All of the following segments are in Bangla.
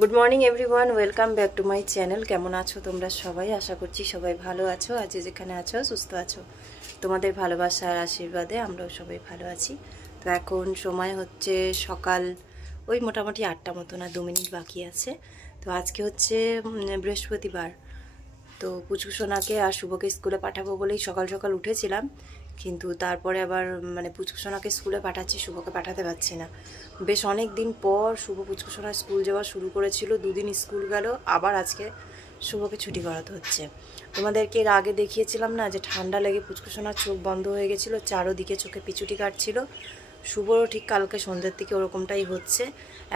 Good morning everyone, welcome back to my channel. কেমন আছো তোমরা সবাই? আশা করছি সবাই ভালো আছো। আজ যেখানে আছো সুস্থ আছো, তোমাদের ভালোবাসা আর আশীর্বাদে আমরাও সবাই ভালো আছি। তো এখন সময় হচ্ছে সকাল ওই মোটামুটি 8টা মতো, না 2 মিনিট বাকি আছে। তো আজকে হচ্ছে বৃহস্পতিবার। তো পুচকু সোনাকে আর শুভকে স্কুলে পাঠাবো বলেই সকাল সকাল উঠেছিলাম, কিন্তু তারপরে আবার পুচকু সোনাকে স্কুলে পাঠাচ্ছি, শুভকে পাঠাতে পারছি না। বেশ অনেক দিন পর শুভ পুচকু সোনা স্কুল যাওয়া শুরু করেছিল, 2 দিন স্কুল গেল, আবার আজকে শুভকে ছুটি করাতে হচ্ছে। তোমাদেরকে এর আগে দেখিয়েছিলাম না যে ঠান্ডা লেগে পুচকু সোনার চোখ বন্ধ হয়ে গেছিলো, চারোদিকে চোখে পিছুটি কাটছিল। শুভরও ঠিক কালকে সন্ধ্যের থেকে ওরকমটাই হচ্ছে,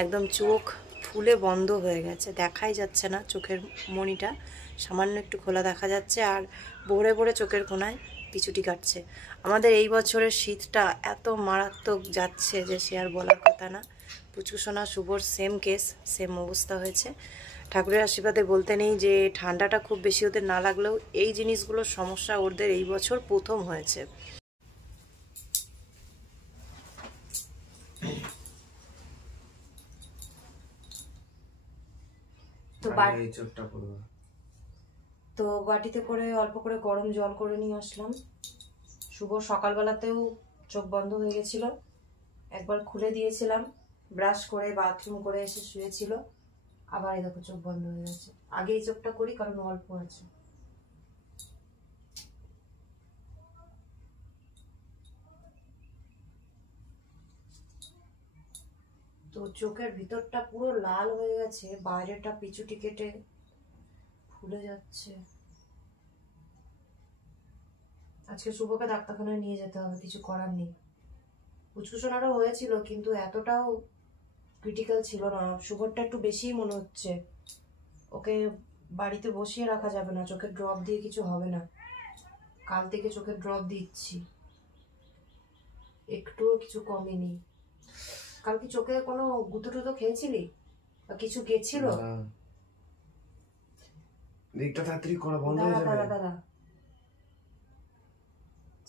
একদম চোখ ফুলে বন্ধ হয়ে গেছে, দেখাই যাচ্ছে না চোখের মণিটা, সামান্য একটু খোলা দেখা যাচ্ছে, আর ভরে ভরে চোখের কোণায় পিছুটি কাটছে। আমাদের এই বছরের শীতটা এত মারাত্মক যাচ্ছে যে সে আর বলার কথা না। পুচকু সোনা শুভর সেম কেস, সেম অবস্থা হয়েছে। ঠাকুরের আশীর্বাদে বলতে নেই যে ঠান্ডাটা খুব বেশি ওদের না লাগলেও এই জিনিসগুলোর সমস্যা ওদের এই বছর প্রথম হয়েছে। তো বাটিতে করে অল্প করে গরম জল করে নিয়ে আসলাম। শুভ সকালবেলাতেও চোখ বন্ধ হয়ে গেছিল, একবার খুলে দিয়েছিলাম, ব্রাশ করে বাথরুম করে এসে শুয়েছিল, আবার এই দেখো চোখ বন্ধ হয়ে গেছে। আগে এই চোখটা করি কারণ অল্প আছে। তো চোখের ভিতরটা পুরো লাল হয়ে গেছে, বাইরেটা পিছুটি কেটে ফুলে যাচ্ছে। আজকে শুভকে ডাক্তারখানায় নিয়ে যেতে হবে, কিছু করার নেই। পুচকুসোনারও হয়েছিল কিন্তু এতটাও ক্রিটিক্যাল ছিল না, শুভরটা একটু বেশিই মনে হচ্ছে। ওকে বাড়িতে বসিয়ে রাখা যাবে না, চোখের ড্রপ দিয়ে কিছু হবে না। কাল থেকে চোখের ড্রপ দিচ্ছি, একটুও কিছু কমেনি। কাল কি চোখে কোনো গুঁতো টুতো খেয়েছিলি বা কিছু গেছিল? দিকটা তাড়াতাড়ি করা বন্ধ হয়ে যাবে। দাঁড়া,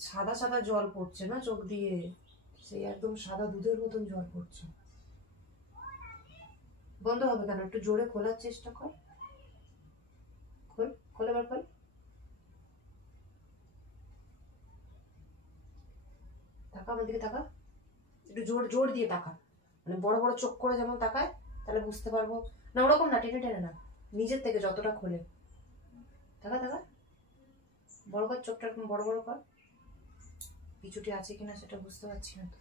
সাদা সাদা জল পড়ছে না চোখ দিয়ে, সেই একদম সাদা দুধের মতন জল পড়ছে। বন্ধ হবে কেন? একটু জোরে খোলার চেষ্টা কর, খোল, খোল, এবার খোল। তাকা আমার দিকে, তাকা, একটু জোর জোর দিয়ে তাকা, মানে বড় বড় চোখ করে যেমন তাকায়, তাহলে বুঝতে পারবো। না ওরকম না, টেনে টেনে না, নিজের থেকে যতটা খোলে। তাকা তাকা, বড় কর চোখটা, একদম বড় বড় কর। পিছুটি আছে কিনা সেটা বুঝতে পারছি না তো।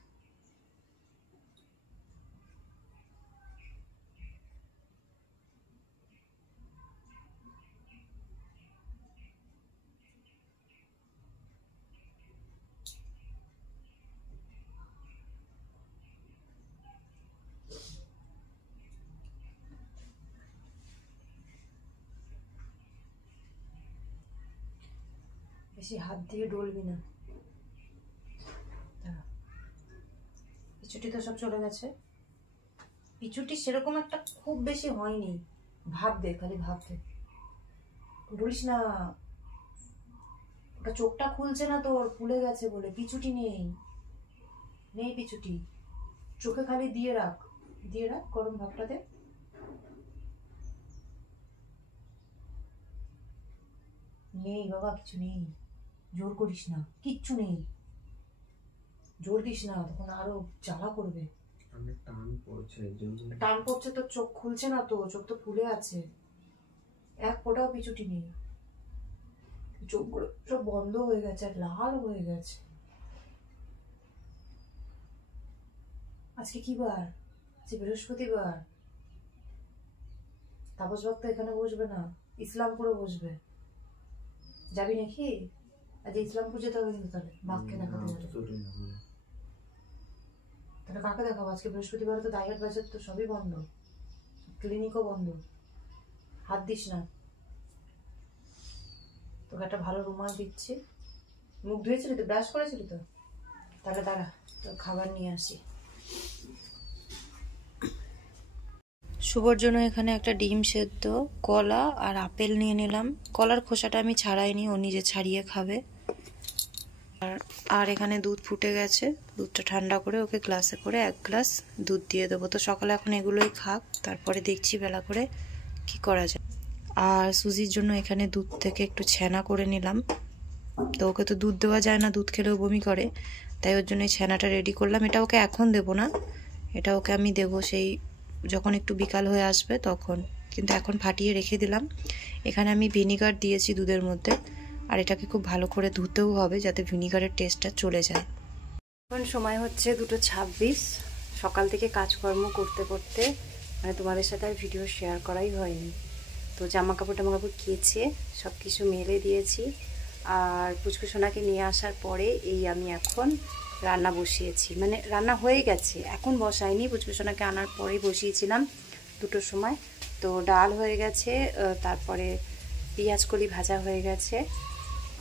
বেশি হাত দিয়ে ডলবি না। পিছুটি তো সব চলে গেছে। পিছুটি সেরকম একটা খুব বেশি হয়নি, ভাব দে, খালি ভাব দে, ডলিস না। ওটা চোখটা খুলছে না তোর, ফুলে গেছে বলে। পিছুটি নেই, নেই পিছুটি, চোখে খালি দিয়ে রাখ, দিয়ে রাখ, গরম ভাবটা দে। নেই বাবা, কিছু নেই, জোর করিস না, কিচ্ছু নেই, জোর দিস না, তখন আরো জ্বালা করবে। টান পড়ছে তো, চোখ খুলছে না তো, চোখ তো ফুলে আছে, এক ফোঁটাও পিছুটি নেই, চোখগুলো সব বন্ধ হয়ে গেছে আর লাল হয়ে গেছে। আজকে কি বার? আজকে বৃহস্পতিবার। তাপস ভক্ত এখানে বসবে না, ইসলামপুরে বসবে। যাবি নাকি? আজ ইসলামপুর যেতে হবে কিন্তু, তাহলে মাকে দেখাতে হবে। তাহলে কাকে দেখাবো? আজকে বৃহস্পতিবার তো ডায়েট বাজার তো সবই বন্ধ, ক্লিনিকও বন্ধ। হাত দিস না, তোকে একটা ভালো রুমাল দিচ্ছি। মুখ ধুয়েছিলি তো, ব্রাশ করেছিলি তো? তাহলে দাঁড়া, তোর খাবার নিয়ে আসি। শুভর জন্য এখানে একটা ডিম সেদ্ধ, কলা আর আপেল নিয়ে নিলাম। কলার খোসাটা আমি ছাড়াইনি, ও নিজে ছাড়িয়ে খাবে। আর এখানে দুধ ফুটে গেছে, দুধটা ঠান্ডা করে ওকে গ্লাসে করে 1 গ্লাস দুধ দিয়ে দেবো। তো সকালে এখন এগুলোই খাক, তারপরে দেখছি বেলা করে কি করা যায়। আর সুজির জন্য এখানে দুধ থেকে একটু ছানা করে নিলাম। তো ওকে তো দুধ দেওয়া যায় না, দুধ খেলেও বমি করে, তাই ওর জন্য ছানাটা রেডি করলাম। এটা ওকে এখন দেবো না, এটা ওকে আমি দেবো সেই যখন একটু বিকাল হয়ে আসবে তখন, কিন্তু এখন ফাটিয়ে রেখে দিলাম। এখানে আমি ভিনিগার দিয়েছি দুধের মধ্যে, আর এটাকে খুব ভালো করে ধুতেও হবে যাতে ভিনিগারের টেস্টটা চলে যায়। এখন সময় হচ্ছে 2:26। সকাল থেকে কাজকর্ম করতে করতে মানে তোমাদের সাথে আর ভিডিও শেয়ার করাই হয়নি। তো জামা কাপড় কেচে সব কিছু মেলে দিয়েছি। আর পুচকুসোনাকে নিয়ে আসার পরে এই আমি এখন রান্না বসিয়েছি, মানে রান্না হয়ে গেছে, এখন বসাইনি, পুচকুসোনাকে আনার পরেই বসিয়েছিলাম 2টোর সময়। তো ডাল হয়ে গেছে, তারপরে পেঁয়াজ কলি ভাজা হয়ে গেছে,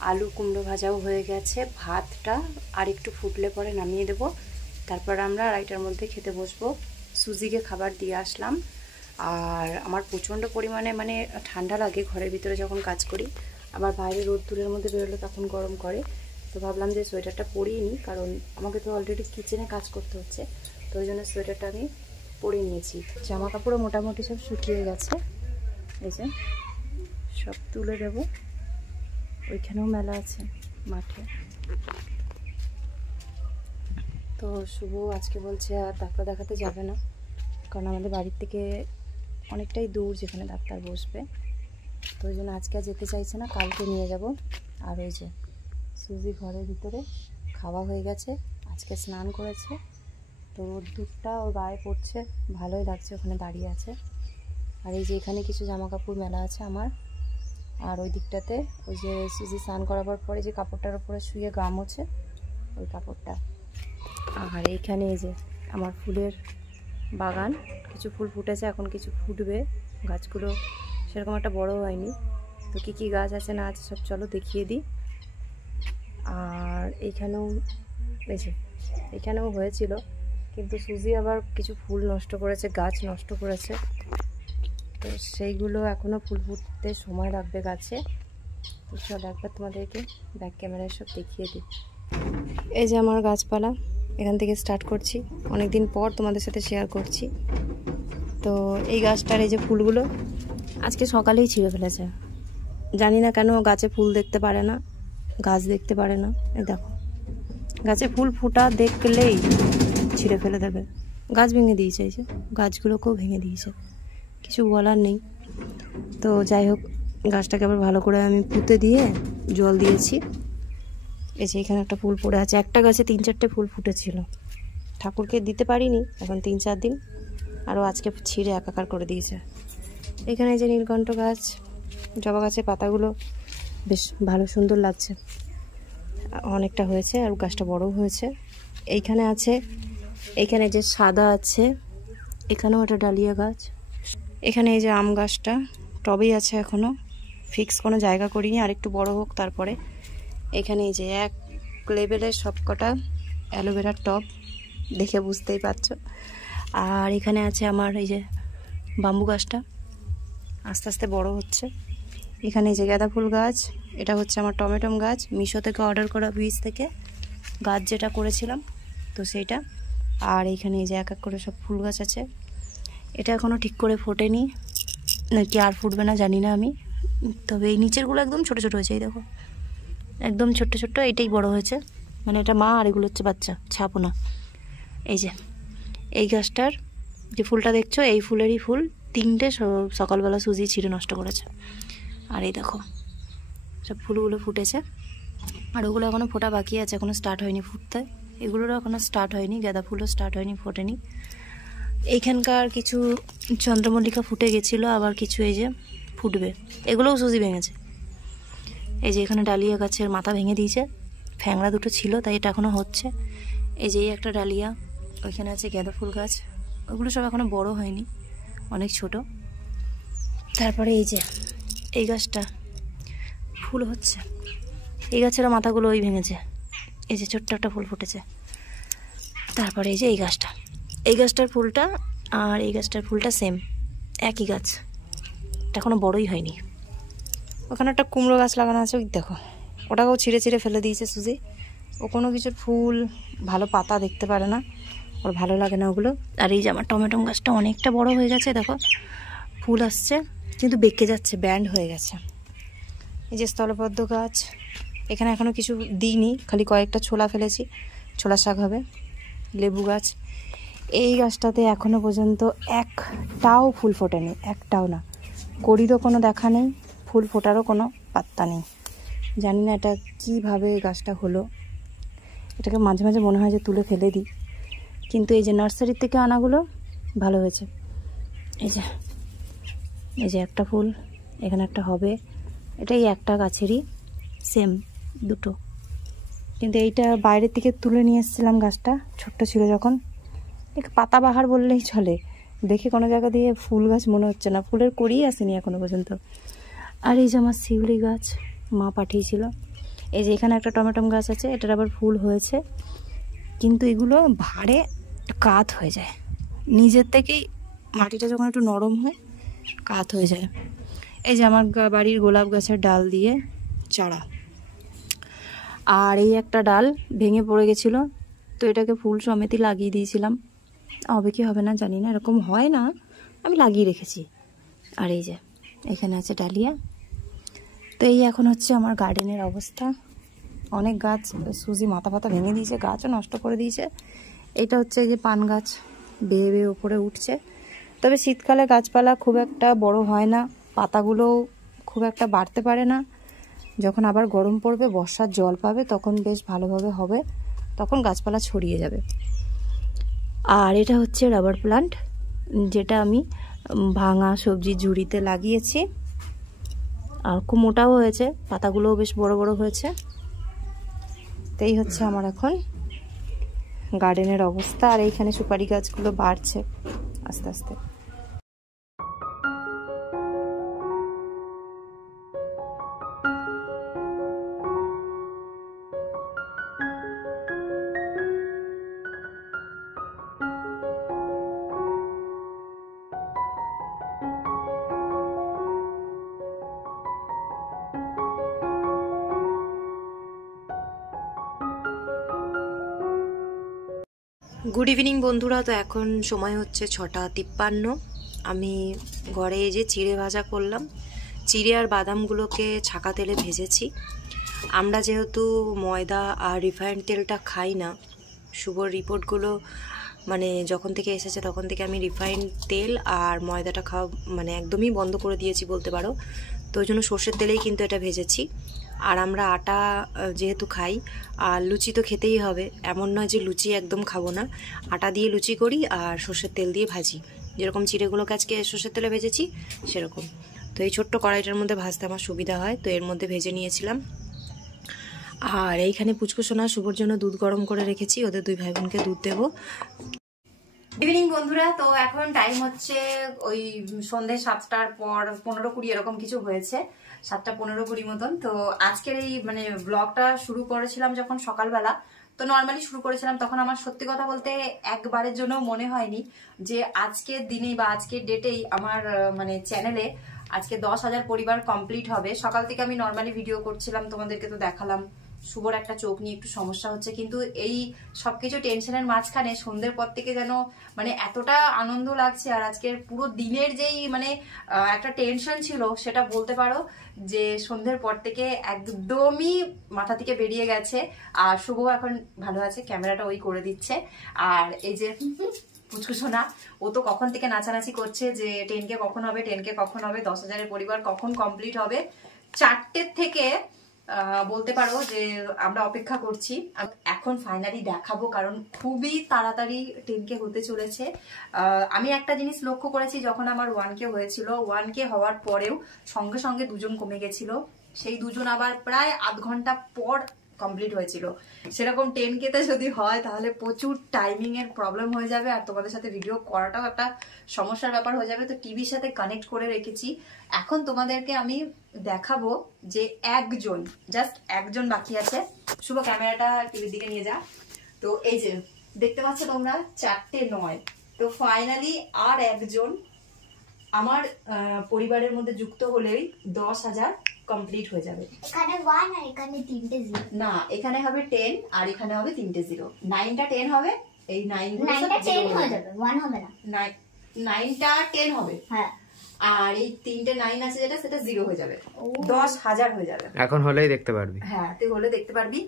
আলু কুমড়ো ভাজাও হয়ে গেছে। ভাতটা আর একটু ফুটলে পরে নামিয়ে দেব, তারপর আমরা 2:30টার মধ্যে খেতে বসবো। সুজিকে খাবার দিয়ে আসলাম। আর আমার প্রচণ্ড পরিমাণে মানে ঠান্ডা লাগে ঘরের ভিতরে যখন কাজ করি, আবার বাইরে রোদ্দুরের মধ্যে বেরোলে তখন গরম করে। তো ভাবলাম যে সোয়েটারটা পরিয়ে নিই, কারণ আমাকে তো অলরেডি কিচেনে কাজ করতে হচ্ছে, তো ওই জন্য সোয়েটারটা আমি পরে নিয়েছি। জামা কাপড়ও মোটামুটি সব শুকিয়ে গেছে, এই যে সব তুলে দেব। ওইখানেও মেলা আছে মাঠে। তো শুভ আজকে বলছে আর ডাক্তার দেখাতে যাবে না, কারণ আমাদের বাড়ির থেকে অনেকটাই দূর যেখানে ডাক্তার বসবে, তো ওই জন্য আজকে আর যেতে চাইছে না, কালকে নিয়ে যাব। আর ওই যে সুজি ঘরের ভিতরে খাওয়া হয়ে গেছে, আজকে স্নান করেছে, তো দুধটা ওর গায়ে পড়ছে, ভালোই লাগছে, ওখানে দাঁড়িয়ে আছে। আর এই যে এখানে কিছু জামা কাপড় মেলা আছে আমার, আর ওই দিকটাতে ওই যে সুজি স্নান করাবার পরে যে কাপড়টার উপরে শুয়ে গা মোছে ওই কাপড়টা। আর এইখানে এই যে আমার ফুলের বাগান, কিছু ফুল ফুটেছে, এখন কিছু ফুটবে। গাছগুলো সেরকম একটা বড় হয়নি, তো কী কী গাছ আছে না আছে সব চলো দেখিয়ে দিই। আর এইখানেও এই যে এখানেও হয়েছিল, কিন্তু সুজি আবার কিছু ফুল নষ্ট করেছে, গাছ নষ্ট করেছে, তো সেইগুলো এখনও ফুল ফুটতে সময় লাগবে গাছে। তো চলো একবার তোমাদেরকে ব্যাক ক্যামেরায় সব দেখিয়ে দিই। এই যে আমার গাছপালা, এখান থেকে স্টার্ট করছি, অনেক দিন পর তোমাদের সাথে শেয়ার করছি। তো এই গাছটার এই যে ফুলগুলো আজকে সকালেই ছিঁড়ে ফেলেছে, জানি না কেন গাছে ফুল দেখতে পারে না, গাছ দেখতে পারে না। এই দেখো গাছে ফুল ফোটা দেখলেই ছিঁড়ে ফেলে দেবে, গাছ ভেঙে দিয়েছে, এই যে গাছগুলোকেও ভেঙে দিয়েছে, কিছু বলার নেই। তো যাই হোক, গাছটাকে আবার ভালো করে আমি পুঁতে দিয়ে জল দিয়েছি। এই যে এখানে একটা ফুল পড়ে আছে, একটা গাছে 3-4টে ফুল ফুটেছিল, ঠাকুরকে দিতে পারিনি এখন 3-4 দিন, আরও আজকে ছিঁড়ে একাকার করে দিয়েছে। এখানে যে নীলকণ্ঠ গাছ, জবা গাছের পাতাগুলো বেশ ভালো সুন্দর লাগছে, অনেকটা হয়েছে আর গাছটা বড় হয়েছে। এইখানে আছে, এইখানে যে সাদা আছে, এখানেও একটা ডালিয়া গাছ। এখানে এই যে আম গাছটা টবেই আছে, এখনও ফিক্স কোনো জায়গা করিনি, আর একটু বড় হোক তারপরে। এখানে এই যে এক লেভেলের সবকটা অ্যালোভেরার টব, দেখে বুঝতেই পারছো। আর এখানে আছে আমার এই যে বাম্বু গাছটা, আস্তে আস্তে বড় হচ্ছে। এখানে এই যে গাঁদা ফুল গাছ, এটা হচ্ছে আমার টমেটো গাছ, মিশো থেকে অর্ডার করা বীজ থেকে গাছ যেটা করেছিলাম, তো সেইটা। আর এইখানে এই যে এক এক করে সব ফুল গাছ আছে, এটা এখনও ঠিক করে ফোটেনি, নাকি আর ফুটবে না জানি না আমি, তবে এই নিচেরগুলো একদম ছোটো ছোটো হয়েছে, এই দেখো একদম ছোট্ট ছোট্ট, এইটাই বড় হয়েছে, মানে এটা মা আর এগুলো হচ্ছে বাচ্চা, ছাপো না। এই যে এই গাছটার যে ফুলটা দেখছো, এই ফুলেরই ফুল 3টে সকালবেলা সুজি ছিঁড়ে নষ্ট করেছে। আর এই দেখো সব ফুলগুলো ফুটেছে, আর ওগুলো এখনও ফোটা বাকি আছে, এখনও স্টার্ট হয়নি ফুটতে, এগুলোরও এখনও স্টার্ট হয়নি, গাঁদা ফুলও স্টার্ট হয়নি, ফোটেনি। এইখানকার কিছু চন্দ্রমল্লিকা ফুটে গেছিলো, আবার কিছু এই যে ফুটবে, এগুলোও সুজি ভেঙেছে। এই যে এখানে ডালিয়া গাছের মাথা ভেঙে দিয়েছে, ফ্যাংরা দুটো ছিল তাই এটা এখনও হচ্ছে। এই যে একটা ডালিয়া, ওইখানে আছে গাঁদা ফুল গাছ, ওগুলো সব এখনও বড় হয়নি, অনেক ছোট। তারপরে এই যে এই গাছটা ফুল হচ্ছে, এই গাছেরও মাথাগুলো ওই ভেঙেছে, এই যে ছোট্ট একটা ফুল ফুটেছে। তারপরে এই যে এই গাছটা, এই গাছটার ফুলটা আর এই গাছটার ফুলটা সেম, একই গাছ, এটা এখনও বড়ই হয়নি। ওখানে একটা কুমড়ো গাছ লাগানো আছে, ওই দেখো ওটাকেও ছিঁড়ে ছিঁড়ে ফেলে দিয়েছে সুজি, ও কোনো কিছুর ফুল ভালো পাতা দেখতে পারে না, ওর ভালো লাগে না ওগুলো। আর এই যে আমার টমেটো গাছটা অনেকটা বড় হয়ে গেছে, দেখো ফুল আসছে কিন্তু বেঁকে যাচ্ছে, ব্যান্ড হয়ে গেছে। এই যে স্থলপদ্ম গাছ, এখানে এখনও কিছু দিইনি, খালি কয়েকটা ছোলা ফেলেছি, ছোলা শাক হবে। লেবু গাছ, এই গাছটাতে এখনও পর্যন্ত একটাও ফুল ফোটেনি, একটাও না, কড়িরও কোনো দেখা নেই, ফুল ফোটারও কোনো পাত্তা নেই। জানি না এটা কীভাবে গাছটা হলো, এটাকে মাঝে মাঝে মনে হয় যে তুলে ফেলে দিই, কিন্তু এই যে নার্সারির থেকে আনাগুলো ভালো হয়েছে। এই যে একটা ফুল, এখানে একটা হবে, এটাই একটা গাছেরই সেম দুটো, কিন্তু এইটা বাইরের থেকে তুলে নিয়ে এসেছিলাম, গাছটা ছোট্ট ছিল যখন। পাতাবাহার বললেই চলে, দেখে কোনো জায়গা দিয়ে ফুল গাছ মনে হচ্ছে না, ফুলের করেই আসেনি এখনো পর্যন্ত। আর এই যে আমার শিউলি গাছ মা পাঠিয়েছিল। এই যে এখানে একটা টমেটো গাছ আছে, এটার আবার ফুল হয়েছে, কিন্তু এগুলো ভারে কাত হয়ে যায় নিজের থেকেই, মাটিটা যখন একটু নরম হয় কাত হয়ে যায়। এই যে আমার বাড়ির গোলাপ গাছের ডাল দিয়ে চারা, আর এই একটা ডাল ভেঙে পড়ে গেছিলো, তো এটাকে ফুল সমেতই লাগিয়ে দিয়েছিলাম, হবে কি হবে না জানি না, এরকম হয় না, আমি লাগিয়ে রেখেছি। আর এই যে এখানে আছে ডালিয়া। তো এই এখন হচ্ছে আমার গার্ডেনের অবস্থা। অনেক গাছ সুজি মাথা পাতা ভেঙে দিয়েছে, গাছও নষ্ট করে দিয়েছে। এটা হচ্ছে এই যে পান গাছ বেয়ে বেয়ে উপরে উঠছে, তবে শীতকালে গাছপালা খুব একটা বড় হয় না, পাতাগুলোও খুব একটা বাড়তে পারে না। যখন আবার গরম পড়বে, বর্ষার জল পাবে, তখন বেশ ভালোভাবে হবে, তখন গাছপালা ছড়িয়ে যাবে। আর এটা হচ্ছে রাবার প্লান্ট, যেটা আমি ভাঙা সবজি ঝুড়িতে লাগিয়েছি, আর খুব মোটাও হয়েছে, পাতাগুলোও বেশ বড় বড় হয়েছে। তো এই হচ্ছে আমার এখন গার্ডেনের অবস্থা। আর এইখানে সুপারি গাছগুলো বাড়ছে আস্তে আস্তে। গুড ইভিনিং বন্ধুরা, তো এখন সময় হচ্ছে 6:53। আমি ঘরে এই যে চিড়ে ভাজা করলাম, চিড়ে আর বাদামগুলোকে ছাকা তেলে ভেজেছি। আমরা যেহেতু ময়দা আর রিফাইন্ড তেলটা খাই না, শুভর রিপোর্টগুলো মানে যখন থেকে এসেছে তখন থেকে আমি রিফাইন্ড তেল আর ময়দাটা খাওয়া মানে একদমই বন্ধ করে দিয়েছি বলতে পারো, তো ওই জন্য সর্ষের তেলেই কিন্তু এটা ভেজেছি। আর আমরা আটা যেহেতু খাই, আর লুচি তো খেতেই হবে, এমন নয় যে লুচি একদম খাবো না, আটা দিয়ে লুচি করি আর সর্ষের তেল দিয়ে ভাজি, যেরকম চিড়েগুলোকে আজকে সর্ষের তেলে ভেজেছি সেরকম। তো এই ছোট্ট কড়াইটার মধ্যে ভাজতে আমার সুবিধা হয়, তো এর মধ্যে ভেজে নিয়েছিলাম। আর এইখানে পুচকুসোনা শুভর জন্য দুধ গরম করে রেখেছি, ওদের দুই ভাই বোনকে দুধ দেবো। ইভিনিং বন্ধুরা, তো এখন টাইম হচ্ছে ওই সন্ধ্যে 7টার পর 15-20 এরকম কিছু হয়েছে, 7:15-20 মতন। তো আজকের এই মানে ব্লগটা শুরু করেছিলাম যখন সকালবেলা, তো নর্মালি শুরু করেছিলাম, তখন আমার সত্যি কথা বলতে একবারের জন্য মনে হয়নি যে আজকের দিনেই বা আজকের ডেটেই আমার মানে চ্যানেলে আজকে 10,000 পরিবার কমপ্লিট হবে। সকাল থেকে আমি নর্মালি ভিডিও করছিলাম, তোমাদেরকে তো দেখালাম শুভর একটা চোখ নিয়ে একটু সমস্যা হচ্ছে, কিন্তু এই সবকিছু টেনশনের মাঝখানে সন্ধ্যের পর থেকে যেন মানে এতটা আনন্দ লাগছে। আর আজকের পুরো দিনের যেই মানে একটা টেনশন ছিল সেটা বলতে পারো যে সন্ধ্যের পর থেকে একদমই মাথা থেকে বেরিয়ে গেছে। আর শুভ এখন ভালো আছে, ক্যামেরাটা ওই করে দিচ্ছে। আর এই যে পুচকুসোনা, ও তো কখন থেকে নাচানাচি করছে যে 10K কখন হবে, 10K কখন হবে, 10,000 পরিবার কখন কমপ্লিট হবে। 4টে থেকে বলতে পারো যে আমরা অপেক্ষা করছি। এখন ফাইনালি দেখাবো, কারণ খুবই তাড়াতাড়ি 10K হতে চলেছে। আমি একটা জিনিস লক্ষ্য করেছি, যখন আমার 1K হয়েছিল, 1K হওয়ার পরেও সঙ্গে সঙ্গে দুজন কমে গেছিল, সেই দুজন আবার প্রায় আধ ঘন্টা পর কমপ্লিট হয়েছিল। সেরকম 10K তে যদি হয় তাহলে প্রচুর টাইমিং এর প্রবলেম হয়ে যাবে, আর তোমাদের সাথে ভিডিও করাটাও একটা সমস্যার ব্যাপার হয়ে যাবে। তো টিভির সাথে কানেক্ট করে রেখেছি। এখন তোমাদেরকে আমি দেখাবো যে জাস্ট একজন বাকি আছে। শুভ ক্যামেরাটা টিভির দিকে নিয়ে যা। তো এই যে দেখতে পাচ্ছ তোমরা 4:09। তো ফাইনালি আর একজন আমার পরিবারের মধ্যে যুক্ত হলেই 10,000 কমপ্লিট হয়ে যাবে। এখানে 1 আর এখানে 3টে 0 না, এখানে হবে 10 আর এখানে হবে 3টে 0। 9টা 10 হবে, এই 9 গুলো 9টা 10 হয়ে যাবে, 1 হবে না। 9টা 10 হবে, হ্যাঁ, আর এই 3টে 9 আছে যেটা, সেটা 0 হয়ে যাবে। 10,000 হয়ে যাবে। এখন হলেই দেখতে পারবি। হ্যাঁ, তুই হলে দেখতে পারবি।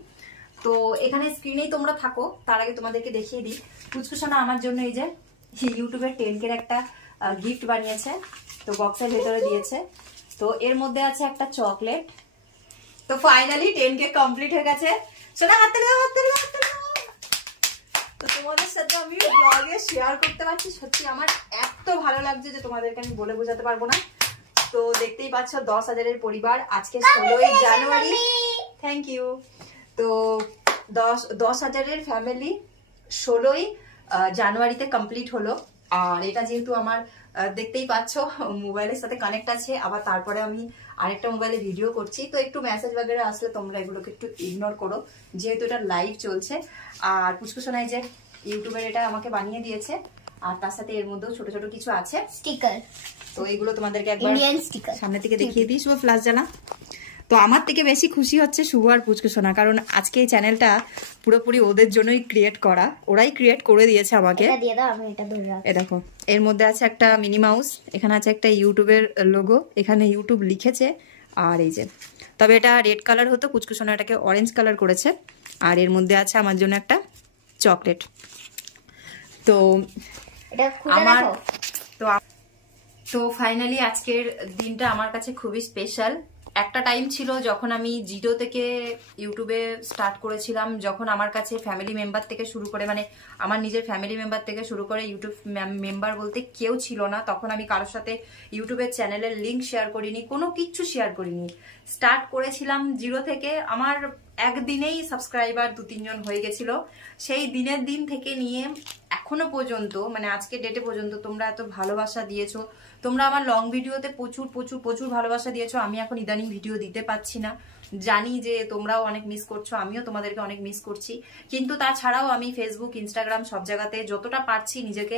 তো এখানে স্ক্রিনেই তোমরা থাকো, তার আগে তোমাদেরকে দেখিয়ে দিই। পুচকুসোনা আমার জন্য এই যে ইউটিউবের 10K একটা গিফট বানিয়েছে, তো বক্সের ভেতরে দিয়েছে। তো এর মধ্যে আছে একটা চকলেট। তো ফাইনালি 10K কমপ্লিট হয়ে গেছে। সোনা হাতে দাও, হাতে দাও, হাতে দাও। তো তোমাদের সাথে আমি ব্লগে শেয়ার করতে পারছি, সত্যি আমার এত ভালো লাগছে যে তোমাদেরকে আমি বলে বোঝাতে পারবো না। তো দেখতেই পাচ্ছ 10,000-এর পরিবার, আজকে 16ই জানুয়ারি। Thank you. তো 10,000-এর ফ্যামিলি 16ই জানুয়ারিতে কমপ্লিট হলো। আর এটা যেহেতু আমার দেখতেই পাচ্ছ মোবাইলের সাথে কানেক্ট আছে, আবার তারপরে আমি আরেকটা মোবাইলে ভিডিও করছি, তো একটু মেসেজ বাগেরা আসলে তোমরা এগুলোকে একটু ইগনোর করো, যেহেতু এটা লাইভ চলছে। আর পুচকুসোনাই যে ইউটিউবের এটা আমাকে বানিয়ে দিয়েছে, আর তার সাথে এর মধ্যেও ছোট ছোট কিছু আছে, স্টিকার। তো এগুলো তোমাদেরকে একবার ইন্ডিয়ান স্টিকার সামনে থেকে দেখিয়ে দিই। শুভ ফ্লাশ জানা। তো আমার থেকে বেশি খুশি হচ্ছে শুভ আর পুচকুসোনা, কারণ আজকে এই চ্যানেলটা পুরোপুরি ওদের জন্যই ক্রিয়েট করা, ওরাই ক্রিয়েট করে দিয়েছে আমাকে। এটা দিয়ে দাও, আমি এটা ধরে রাখি। এ দেখো, এর মধ্যে আছে একটা মিনি মাউস, এখানে আছে একটা ইউটিউবের লোগো, এখানে ইউটিউব লিখেছে, আর এই যে, তবে এটা রেড কালার হতো, পুচকুসোনা এটাকে অরেঞ্জ কালার করেছে। আর এর মধ্যে আছে আমার জন্য একটা চকলেট। তো এটা খুলে আমার দেখো। তো ফাইনালি আজকের দিনটা আমার কাছে খুবই স্পেশাল। একটা টাইম ছিল যখন আমি জিরো থেকে ইউটিউবে স্টার্ট করেছিলাম, যখন আমার কাছে ফ্যামিলি মেম্বার থেকে শুরু করে, মানে আমার নিজের ফ্যামিলি মেম্বার থেকে শুরু করে ইউটিউব মেম্বার বলতে কেউ ছিল না। তখন আমি কারোর সাথে ইউটিউবের চ্যানেলের লিঙ্ক শেয়ার করিনি, কোনো কিচ্ছু শেয়ার করিনি। স্টার্ট করেছিলাম জিরো থেকে। আমার একদিনেই সাবস্ক্রাইবার 2-3 জন হয়ে গেছিল। সেই দিনের দিন থেকে নিয়ে এখনো পর্যন্ত, মানে আজকে ডেটে পর্যন্ত তোমরা এত ভালোবাসা দিয়েছো, তোমরা আমার লং ভিডিওতে প্রচুর প্রচুর প্রচুর ভালোবাসা দিয়েছো। আমি এখন ইদানিং ভিডিও দিতে পারছি না, জানি যে তোমরাও অনেক মিস করছো, আমিও তোমাদেরকে অনেক মিস করছি। কিন্তু তাছাড়াও আমি ফেসবুক, ইনস্টাগ্রাম সব জায়গাতে যতটা পারছি নিজেকে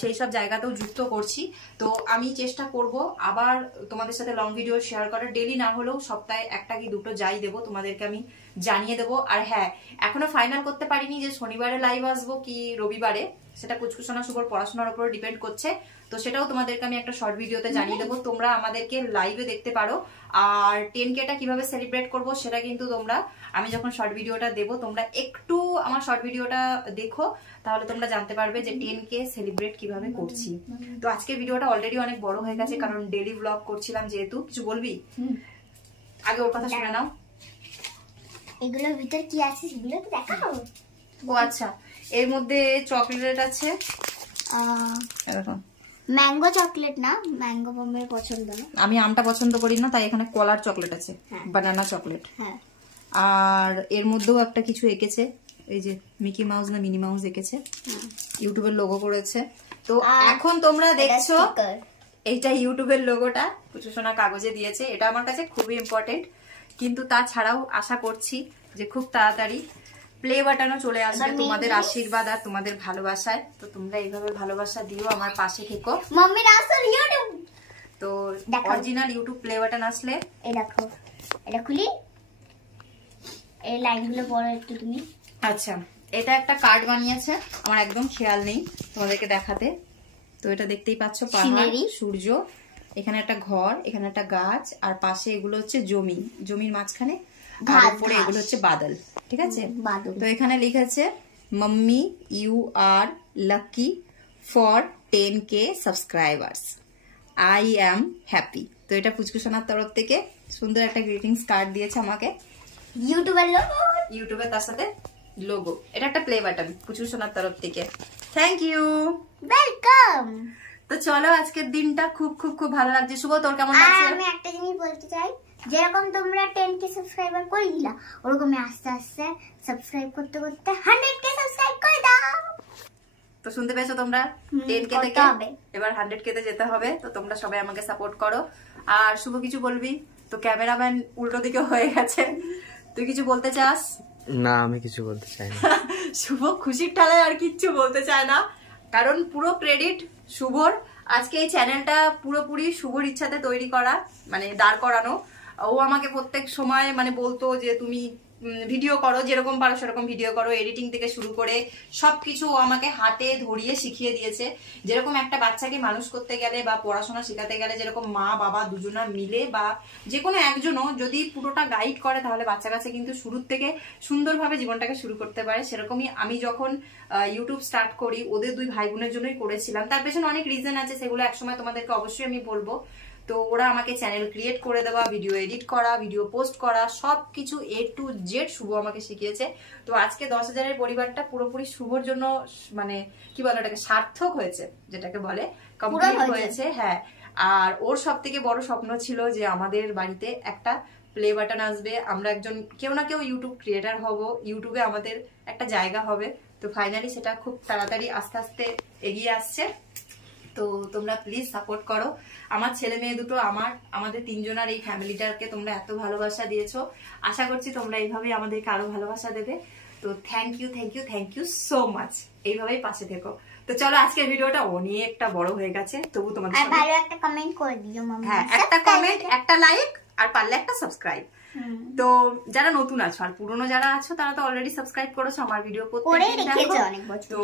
সেই সব জায়গাতেও যুক্ত করছি। তো আমি চেষ্টা করব আবার তোমাদের সাথে লং ভিডিও শেয়ার করার, ডেলি না হলেও সপ্তাহে একটা কি দুটো যাই দেবো, তোমাদেরকে আমি জানিয়ে দেবো। আর হ্যাঁ, এখনো ফাইনাল করতে পারিনি যে শনিবারে লাইভ আসবো কি রবিবারে, সেটা পুচকুসোনা শুভর পড়াশোনার উপর ডিপেন্ড করছে। তো সেটাও তোমাদেরকে আমি একটা শর্ট ভিডিওতে জানিয়ে দেবো, তোমরা আমাদেরকে লাইভে দেখতে পারো। আর 10Kটা কিভাবে সেলিব্রেট করব সেটা কিন্তু তোমরা, আমি যখন শর্ট ভিডিওটা দেবো, তোমরা একটু আমার শর্ট ভিডিওটা দেখো, তাহলে তোমরা জানতে পারবে যে 10K সেলিব্রেট কিভাবে করছি। তো আজকে ভিডিওটা অলরেডি অনেক বড় হয়ে গেছে, কারণ ডেলি ব্লগ করছিলাম যেহেতু। কিছু বলবি? আগে ওর কথা শুনে নাও। এগুলোর ভিতর কি আছে সেগুলো তো দেখাও। ও আচ্ছা, এর মধ্যে চকলেট আছে, এরকম ম্যাঙ্গো চকলেট না, ম্যাঙ্গো বোম্বের পছন্দ না, আমি আমটা পছন্দ করি না, তাই এখানে কলার চকলেট আছে, বানানা চকলেট। হ্যাঁ, আর এর মধ্যেও একটা কিছু এঁকেছে, এই যে মিকি মাউস না মিনি মাউস এঁকেছে, ইউটিউবের লোগো করেছে। তো এখন তোমরা দেখছো এইটা ইউটিউবের লোগোটা পুচকুসোনা কাগজে দিয়েছে, এটা আমার কাছে খুবই ইম্পর্টেন্ট। কিন্তু তাছাড়াও আশা করছি যে খুব তাড়াতাড়ি প্লে বাটনও চলে আসবে তোমাদের আশীর্বাদ আর তোমাদের ভালোবাসায়। তো তোমরা এইভাবে ভালোবাসা দিও, আমার পাশে থেকো। মাম্মির আসল ইউটিউব, তো অরিজিনাল ইউটিউব প্লে বাটন আসলে এই দেখো, এটা খুলি, এই লাইনগুলো পড়ো একটু তুমি। আচ্ছা, এটা একটা কার্ড বানিয়েছে, আমার একদম খেয়াল নেই তোমাদেরকে দেখাতে। তো এটা দেখতেই পাচ্ছ, পাহাড়, সূর্য, এখানে একটা ঘর, এখানে একটা গাছ, আর পাশে এগুলো হচ্ছে জমি, জমির মাঝখানে, আর উপরে এগুলো হচ্ছে বাদল, ঠিক আছে? তো এখানে লিখেছে mummy you are lucky for 10K subscribers, I am happy. তো এটা পুচকুসোনার তরফ থেকে সুন্দর একটা গ্রিটিংস কার্ড দিয়েছে আমাকে, ইউটিউবের লোগো, ইউটিউবের তার সাথে লোগো। এটা একটা প্লে বাটন পুচকুসোনার তরফ থেকে, থ্যাংক ইউ, ওয়েলকাম। তো চলো, আজকের দিনটা খুব খুব খুব ভালো লাগছে। শুভ, তোর কেমন লাগছে? আমি একটা জিনিস বলতে চাই, যেরকম তোমরা 10K সাবস্ক্রাইবার করে দিলা, ওরকমই আস্তে আস্তে সাবস্ক্রাইব করতে করতে 100K সাবস্ক্রাইব করে দাও। তো শুনতে পেয়েছো তোমরা, 10K থেকে এবার 100K তে যেতে হবে। তো তোমরা সবাই আমাকে সাপোর্ট করো। আর শুভ, কিছু বলবি? তো ক্যামেরাম্যান উল্টো দিকে হয়ে গেছে, তুই কিছু বলতে চাস? না, আমি কিছু বলতে চাই না। শুভ খুশির ঠালায় আর কিচ্ছু বলতে চায় না, কারণ পুরো ক্রেডিট শুভর। আজকে এই চ্যানেলটা পুরোপুরি শুভর ইচ্ছাতে তৈরি করা, মানে দাঁড় করানো। ও আমাকে প্রত্যেক সময় মানে বলতো যে তুমি ভিডিও করো, যেরকম পারো সেরকম ভিডিও করো, এডিটিং থেকে শুরু করে সবকিছু ও আমাকে হাতে ধরিয়ে শিখিয়ে দিয়েছে। যেরকম একটা বাচ্চাকে মানুষ করতে গেলে বা পড়াশোনা শেখাতে গেলে যেরকম মা বাবা দুজনা মিলে বা যে কোনো একজনও যদি পুরোটা গাইড করে তাহলে বাচ্চা কাছে কিন্তু শুরুর থেকে সুন্দরভাবে জীবনটাকে শুরু করতে পারে। সেরকমই আমি যখন ইউটিউব স্টার্ট করি ওদের দুই ভাই বোনের জন্যই করেছিলাম। তার পেছনে অনেক রিজন আছে, সেগুলো একসময় তোমাদেরকে অবশ্যই আমি বলবো। তো ওরা আমাকে চ্যানেল ক্রিয়েট করে দেওয়া, ভিডিও এডিট করা, ভিডিও পোস্ট করা, সবকিছু A to Z শুভ আমাকে শিখিয়েছে। তো আজকে 10,000-এর পরিবারটা পুরোপুরি শুভর জন্য মানে কি বলে ওটাকে সার্থক হয়েছে, যেটাকে বলে কমপ্লিট হয়েছে। হ্যাঁ, আর ওর সব থেকে বড় স্বপ্ন ছিল যে আমাদের বাড়িতে একটা প্লে বাটন আসবে, আমরা একজন কেউ না কেউ ইউটিউব ক্রিয়েটার হব, ইউটিউবে আমাদের একটা জায়গা হবে। তো ফাইনালি সেটা খুব তাড়াতাড়ি আস্তে আস্তে এগিয়ে আসছে। তো তোমরা প্লিজ সাপোর্ট করো আমার ছেলে মেয়ে দুটো, আমাদের তিনজনের এই ফ্যামিলিটাকে তোমরা এত ভালোবাসা দিয়েছো। আশা করছি তোমরা এইভাবেই আমাদেরকে আরো ভালোবাসা দেবে। তো থ্যাংক ইউ সো মাচ, এইভাবেই পাশে থেকো। তো চলো আজকের ভিডিওটা অনেকটা বড় হয়ে গেছে, তবু তোমাদের আর ভালো একটা কমেন্ট করে দিও মাম্মা। হ্যাঁ, একটা কমেন্ট, একটা লাইক, আর পারলে একটা সাবস্ক্রাইব। তো যারা নতুন আছো আর পুরনো যারা আছো তারা তো অলরেডি সাবস্ক্রাইব করেছো আমার ভিডিও প্রত্যেকদিন দেখো। তো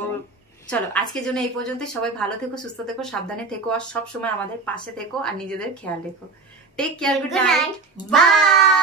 চলো আজকের জন্য এই পর্যন্ত। সবাই ভালো থেকো, সুস্থ থেকো, সাবধানে থেকো, আর সব সময় আমাদের পাশে থেকো আর নিজেদের খেয়াল রেখো। Take care, good night, by.